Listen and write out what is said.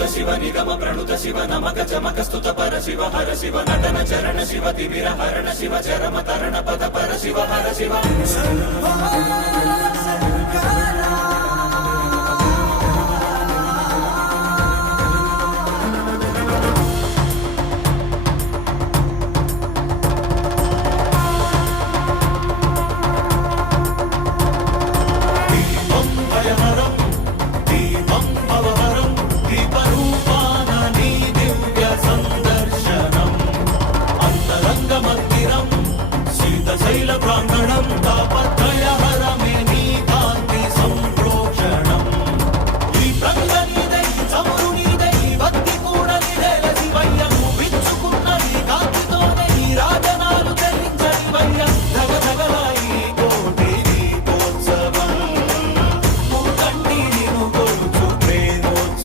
विनुत शिव निगम प्रणुत शिव नमक चमक स्तुत पर शिव हर शिव नटन चरण शिव तिमिर हरण शिव चरम तरण पद पर शिव हर शिव